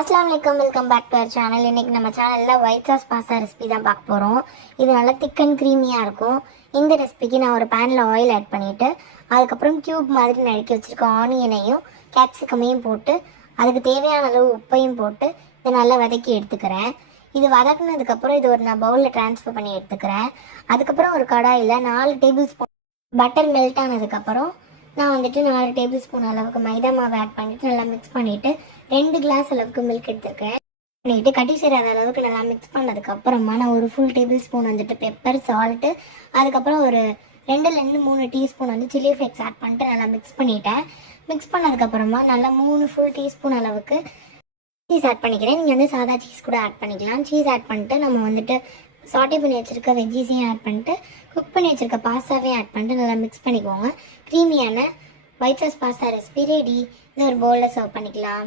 அஸ்ஸலாமு அலைக்கும், welcome back to our channel. இன்றைக்கி நம்ம சேனலில் ஒயிட் சாஸ் பாஸ்தா ரெசிபி தான் பார்க்க போகிறோம். இது நல்லா திக் அண்ட் க்ரீமியாக இருக்கும். இந்த ரெசிபிக்கு நான் ஒரு பேனில் ஆயில் ஆட் பண்ணிவிட்டு அதுக்கப்புறம் க்யூப் மாதிரி நறுக்கி வச்சுருக்க ஆனியனையும் கேப்சிகமையும் போட்டு அதுக்கு தேவையான அளவு உப்பையும் போட்டு இதை நல்லா வதக்கி எடுத்துக்கிறேன். இது வதக்குனதுக்கப்புறம் இது ஒரு நான் பவுலில் ட்ரான்ஸ்ஃபர் பண்ணி எடுத்துக்கிறேன். அதுக்கப்புறம் ஒரு கடாயில் 4 டேபிள் ஸ்பூன் பட்டர் மெல்ட் ஆனதுக்கப்புறம் நான் 4 டேபிள் ஸ்பூன் அளவுக்கு மைதா மாவு ஆட் பண்ணிவிட்டு நல்லா மிக்ஸ் பண்ணிவிட்டு 2 கிளாஸ் அளவுக்கு மில்க் எடுத்துருக்கேன். பண்ணிவிட்டு கட்டி சேராத அளவுக்கு நல்லா மிக்ஸ் பண்ணதுக்கப்புறமா நான் ஒரு full table spoon pepper, salt, அதுக்கப்புறம் ஒரு 2லேருந்து 3 டீஸ்பூன் சில்லி ஃப்ளேக்ஸ் ஆட் பண்ணிட்டு நல்லா மிக்ஸ் பண்ணிவிட்டேன். மிக்ஸ் பண்ணதுக்கப்புறமா நல்லா 3 ஃபுல் டீஸ்பூன் அளவுக்கு சீஸ் ஆட் பண்ணிக்கிறேன். நீங்கள் சாதா சீஸ் கூட ஆட் பண்ணிக்கலாம். சீஸ் ஆட் பண்ணிட்டு நம்ம சாட்டே பண்ணி வச்சுருக்க வெஜ்ஜீஸையும் ஆட் பண்ணிட்டு குக் பண்ணி வச்சுருக்க பாஸ்தாவையும் ஆட் பண்ணிட்டு நல்லா மிக்ஸ் பண்ணிக்கோங்க. க்ரீமியான white sauce pasta recipe ready. இது ஒரு பவுலில் சர்வ் பண்ணிக்கலாம்.